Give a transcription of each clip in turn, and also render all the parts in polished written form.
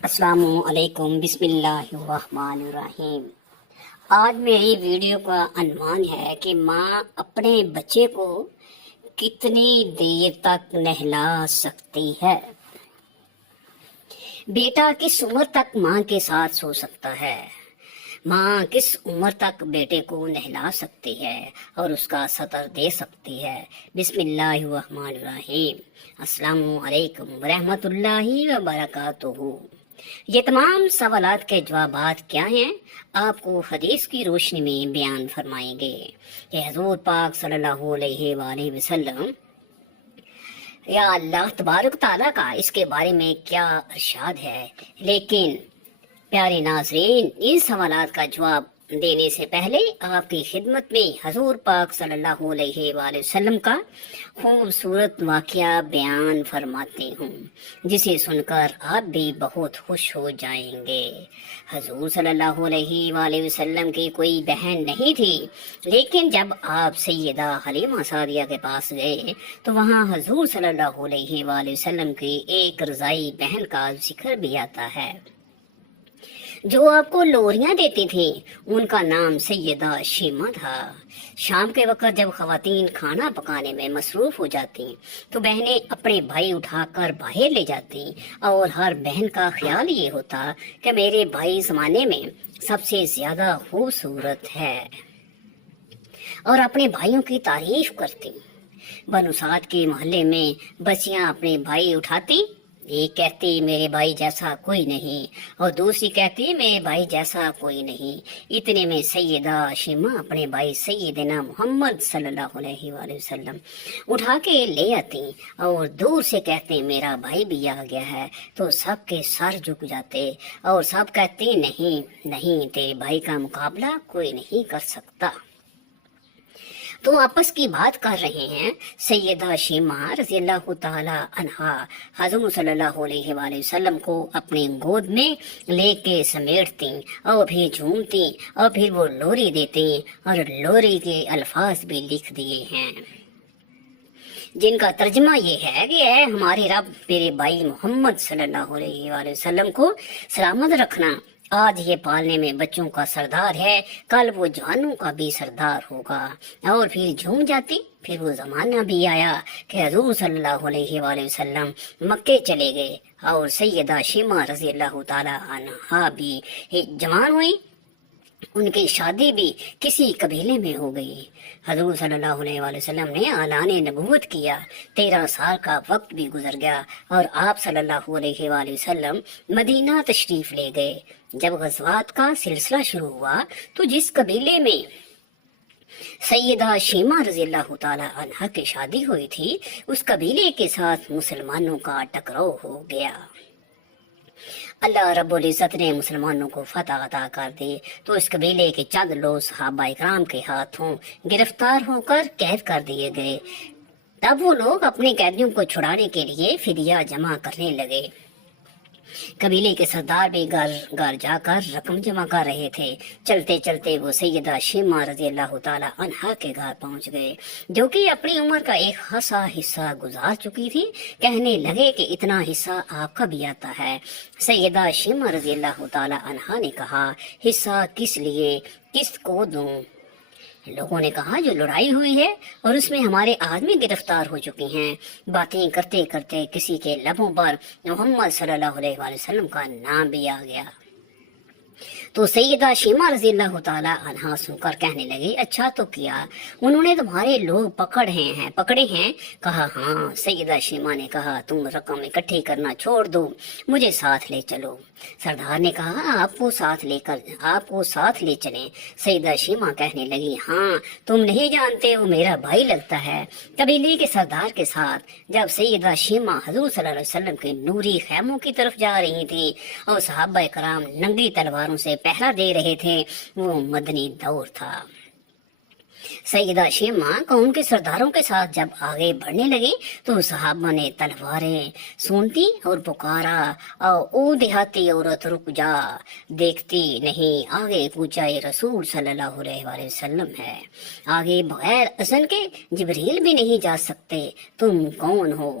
السلام علیکم، بسم اللہ الرحمن الرحیم۔ آج میری ویڈیو کا عنوان ہے کہ ماں اپنے بچے کو کتنی دیر تک نہلا سکتی ہے۔ بیٹا کس عمر تک ماں کے ساتھ سو سکتا ہے؟ ماں کس عمر تک بیٹے کو نہلا سکتی ہے اور اس کا سطر دے سکتی ہے؟ بسم اللہ الرحمن الرحیم۔ السلام علیکم ورحمۃ اللہ وبرکاتہ۔ یہ تمام سوالات کے جوابات کیا ہیں، آپ کو حدیث کی روشنی میں بیان فرمائیں گے کہ حضور پاک صلی اللہ علیہ وآلہ وسلم یا اللہ تبارک تعالیٰ کا اس کے بارے میں کیا ارشاد ہے۔ لیکن پیارے ناظرین، ان سوالات کا جواب دینے سے پہلے آپ کی خدمت میں حضور پاک صلی اللہ علیہ وآلہ وسلم کا خوبصورت واقعہ بیان فرماتے ہوں، جسے سن کر آپ بھی بہت خوش ہو جائیں گے۔ حضور صلی اللہ علیہ وآلہ وسلم کی کوئی بہن نہیں تھی، لیکن جب آپ سیدہ حلیمہ سعدیہ کے پاس گئے تو وہاں حضور صلی اللہ علیہ وآلہ وسلم کی ایک رضائی بہن کا ذکر بھی آتا ہے جو آپ کو لوریاں دیتی تھیں۔ ان کا نام سیدہ شیمہ تھا۔ شام کے وقت جب خواتین کھانا پکانے میں مصروف ہو جاتی تو بہنیں اپنے بھائی اٹھا کر باہر لے جاتی، اور ہر بہن کا خیال یہ ہوتا کہ میرے بھائی زمانے میں سب سے زیادہ خوبصورت ہے، اور اپنے بھائیوں کی تعریف کرتی۔ بنو سعد کے محلے میں بچیاں اپنے بھائی اٹھاتی، ایک کہتی میرے بھائی جیسا کوئی نہیں، اور دوسری کہتی میرے بھائی جیسا کوئی نہیں۔ اتنے میں سیدہ شیمہ اپنے بھائی سیدنا محمد صلی اللہ علیہ وآلہ وسلم اٹھا کے لے آتی، اور دور سے کہتے میرا بھائی بھی آ گیا ہے، تو سب کے سر جھک جاتے اور سب کہتے نہیں نہیں، تیرے بھائی کا مقابلہ کوئی نہیں کر سکتا۔ تو آپس کی بات کر رہے ہیں۔ سیدہ شیمہ رضی اللہ تعالی عنہا حضور صلی اللہ علیہ وآلہ وسلم کو اپنی گود میں لے کے سمیٹتی اور پھر جھومتی، اور پھر وہ لوری دیتی، اور لوری کے الفاظ بھی لکھ دیے ہیں جن کا ترجمہ یہ ہے کہ اے ہمارے رب، میرے بھائی محمد صلی اللہ علیہ وآلہ وسلم کو سلامت رکھنا۔ آج یہ پالنے میں بچوں کا سردار ہے، کل وہ جوانوں کا بھی سردار ہوگا۔ اور پھر جھوم جاتی۔ پھر وہ زمانہ بھی آیا کہ حضور صلی اللہ علیہ وآلہ وسلم مکے چلے گئے، اور سیدہ شیمہ رضی اللہ تعالی عنہا بھی جوان ہوئی۔ ان کی شادی بھی کسی قبیلے میں ہو گئی۔ حضور صلی اللہ علیہ وآلہ وسلم نے اعلان نبوت کیا، 13 سال کا وقت بھی گزر گیا، اور آپ صلی اللہ علیہ وآلہ وسلم مدینہ تشریف لے گئے۔ جب غزوات کا سلسلہ شروع ہوا تو جس قبیلے میں سیدہ شیمہ رضی اللہ تعالی عنہا کی شادی ہوئی تھی، اس قبیلے کے ساتھ مسلمانوں کا ٹکراؤ ہو گیا۔ اللہ رب العزت نے مسلمانوں کو فتح عطا کر دی تو اس قبیلے کے چند لوگ صحابہ اکرام کے ہاتھوں گرفتار ہو کر قید کر دیے گئے۔ تب وہ لوگ اپنے قیدیوں کو چھڑانے کے لیے فدیہ جمع کرنے لگے۔ قبیلے کے سردار بھی گھر گھر جا کر رقم جمع کر رہے تھے۔ چلتے چلتے وہ سیدہ شیمہ رضی اللہ تعالی عنہا کے گھر پہنچ گئے، جو کہ اپنی عمر کا ایک خاصا حصہ گزار چکی تھی۔ کہنے لگے کہ اتنا حصہ آپ کا بھی آتا ہے۔ سیدہ شیمہ رضی اللہ تعالی عنہا نے کہا حصہ کس لیے، کس کو دوں؟ لوگوں نے کہا جو لڑائی ہوئی ہے اور اس میں ہمارے آدمی گرفتار ہو چکے ہیں۔ باتیں کرتے کرتے کسی کے لبوں پر محمد صلی اللہ علیہ وآلہ وسلم کا نام بھی آ گیا تو سیدہ شیمہ رضی اللہ تعالی عنہا سن کر کہنے لگی اچھا تو کیا، انہوں نے تمہارے لوگ پکڑے ہیں؟ کہا ہاں۔ سیدہ شیمہ نے کہا تم رقم اکٹھی کرنا چھوڑ دو، مجھے ساتھ لے چلو۔ سردار نے کہا آپ کو ساتھ لے چلیں۔ سیدہ شیمہ کہنے لگی ہاں، تم نہیں جانتے وہ میرا بھائی لگتا ہے۔ قبیلے کے سردار کے ساتھ جب سیدہ شیمہ حضور صلی اللہ علیہ وسلم کے نوری خیموں کی طرف جا رہی تھی اور صحابہ کرام ننگی تلواروں سے پہرا دے رہے تھے، وہ مدنی دور تھا۔ سیدہ شیمہ قوم کے سرداروں کے ساتھ جب آگے بڑھنے لگی تو صحابہ نے تلواریں سونتی اور پکارا، او دیہاتی عورت رک جا، دیکھتی نہیں آگے پوچھا رسول صلی اللہ علیہ وآلہ وسلم ہے، آگے بغیر اذن کے جبریل بھی نہیں جا سکتے، تم کون ہو؟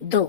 2,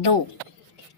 2,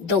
2,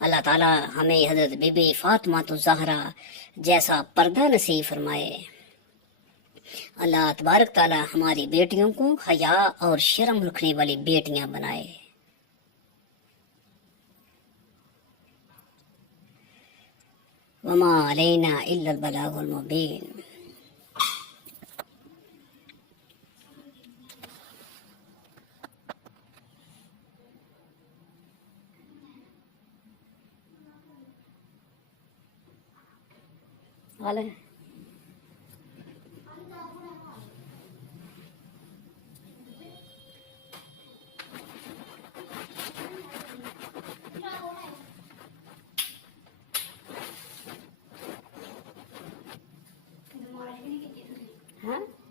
اللہ تعالیٰ ہمیں حضرت بی بی فاطمہ الزہرا جیسا پردہ نصیب فرمائے۔ اللہ تبارک تعالیٰ ہماری بیٹیوں کو حیا اور شرم رکھنے والی بیٹیاں بنائے۔ وما علینا الا البلاغ المبین۔ ہاں